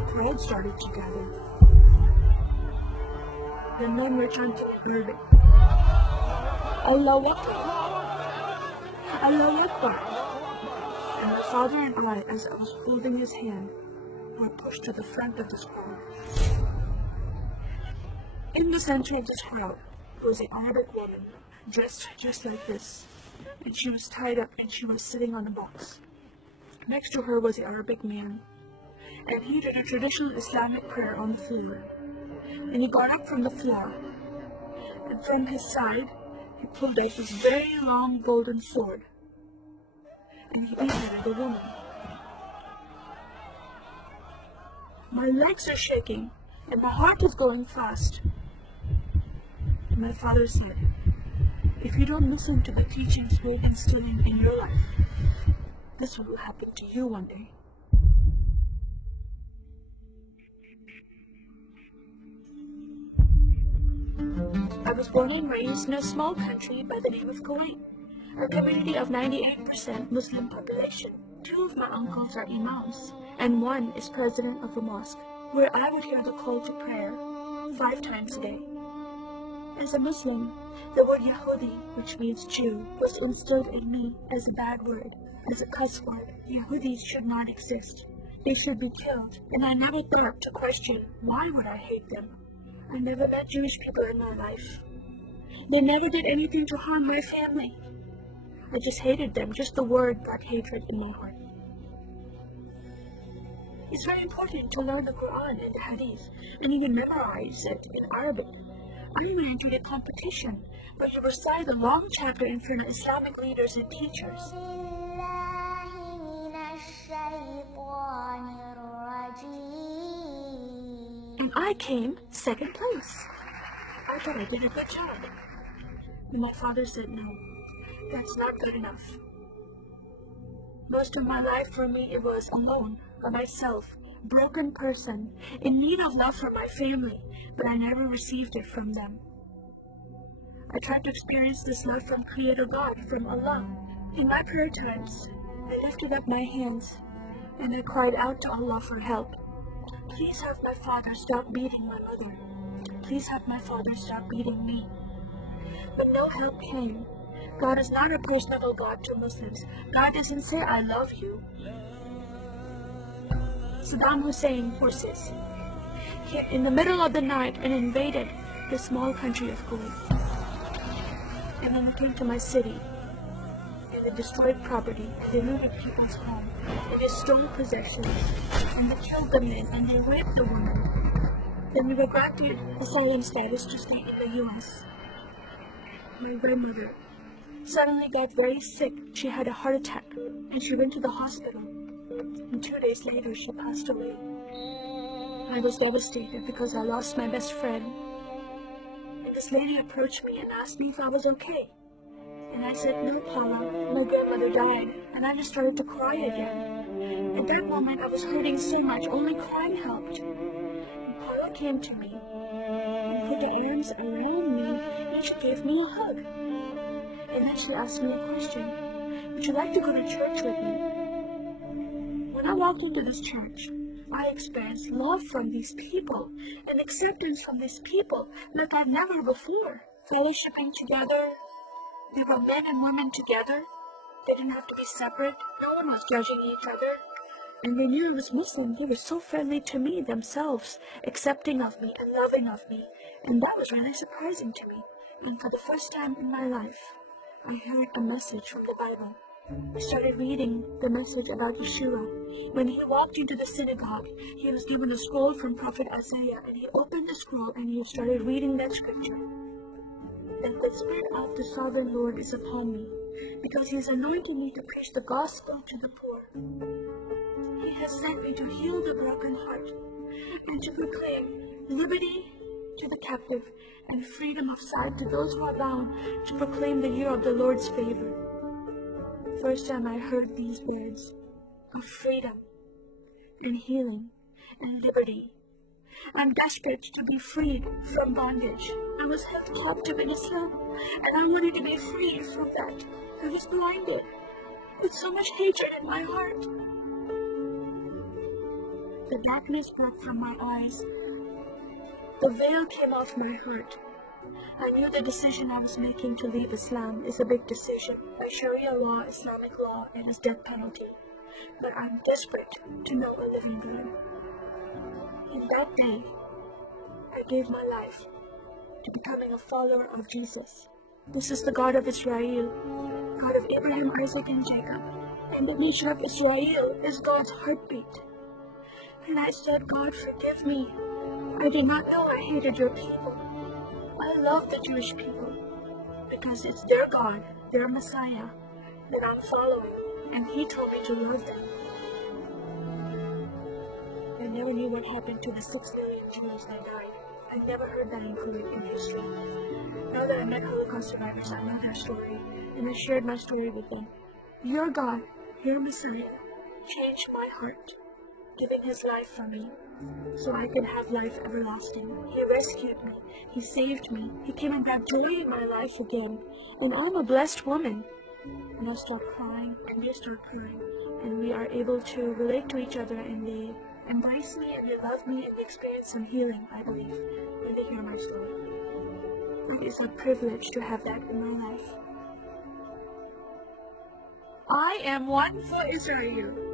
a crowd started to gather. The men were chanting in Arabic, "Allahu Akbar! Allahu Akbar!" And my father and I, as I was holding his hand, were pushed to the front of this crowd. In the center of this crowd was an Arabic woman, dressed just like this, and she was tied up and she was sitting on a box. Next to her was the Arabic man, and he did a traditional Islamic prayer on the floor. And he got up from the floor, and from his side, he pulled out this very long golden sword, and he aimed it at the woman. My legs are shaking, and my heart is going fast. And my father said, "If you don't listen to the teachings we're instilling in your life, this will happen to you one day." I was born and raised in a small country by the name of Kuwait, a community of 98% Muslim population. 2 of my uncles are imams, and 1 is president of a mosque, where I would hear the call to prayer 5 times a day. As a Muslim, the word Yahudi, which means Jew, was instilled in me as a bad word, as a cuss word. Yahudis should not exist. They should be killed, and I never thought to question why would I hate them. I never met Jewish people in my life. They never did anything to harm my family. I just hated them. Just the word brought hatred in my heart. It's very important to learn the Quran and the Hadith, and even memorize it in Arabic. I even entered a competition where you recite a long chapter in front of Islamic leaders and teachers. And I came 2nd place. I thought I did a good job. And my father said, "No, that's not good enough." Most of my life for me, it was alone, by myself, broken person, in need of love from my family, but I never received it from them. I tried to experience this love from Creator God, from Allah. In my prayer times, I lifted up my hands, and I cried out to Allah for help. Please have my father stop beating my mother. Please have my father stop beating me. But no help came. God is not a personal God to Muslims. God doesn't say, "I love you." Saddam Hussein forces came in the middle of the night and invaded the small country of Kuwait. And then they came to my city, and they destroyed property, and they looted people's homes, and they stole possessions, and they killed the men, and they raped the women. Then we were granted asylum status to stay in the U.S. My grandmother suddenly got very sick. She had a heart attack, and she went to the hospital. And 2 days later, she passed away. I was devastated because I lost my best friend. And this lady approached me and asked me if I was okay. And I said, "No, Paula, my grandmother died." And I just started to cry again. At that moment, I was hurting so much, only crying helped. And Paula came to me and put her arms around me, and she gave me a hug. And then she asked me a question: "Would you like to go to church with me?" When I walked into this church, I experienced love from these people and acceptance from these people like I've never before. Fellowshipping together, they were men and women together. They didn't have to be separate. No one was judging each other. And they knew I was Muslim. They were so friendly to me themselves, accepting of me and loving of me. And that was really surprising to me. And for the first time in my life, I heard a message from the Bible. I started reading the message about Yeshua. When he walked into the synagogue, he was given a scroll from Prophet Isaiah, and he opened the scroll and he started reading that scripture. That the Spirit of the Sovereign Lord is upon me, because he has anointed me to preach the gospel to the poor. He has sent me to heal the broken heart, and to proclaim liberty to the captive, and freedom of sight to those who are bound, to proclaim the year of the Lord's favor. First time I heard these words of freedom and healing and liberty. I'm desperate to be freed from bondage. I was held captive in Islam, and I wanted to be free from that. I was blinded with so much hatred in my heart. The darkness broke from my eyes. The veil came off my heart. I knew the decision I was making to leave Islam is a big decision. By Sharia law, Islamic law, it is death penalty. But I'm desperate to know a living God. In that day, I gave my life to becoming a follower of Jesus. This is the God of Israel, God of Abraham, Isaac, and Jacob. And the nation of Israel is God's heartbeat. And I said, God, forgive me. I did not know I hated your people. I love the Jewish people because it's their God, their Messiah, that I'm following, and He told me to love them. I never knew what happened to the 6 million Jews that died. I never heard that included in history. Now that I met Holocaust survivors, I know their story, and I shared my story with them. Your God, your Messiah, changed my heart, giving His life for me, so I could have life everlasting. He rescued me. He saved me. He came and brought joy in my life again. And I'm a blessed woman. And I start crying, and they start crying. And we are able to relate to each other, and they embrace me, and they love me, and they experience some healing, I believe, when they hear my story. It is a privilege to have that in my life. I am one for Israel.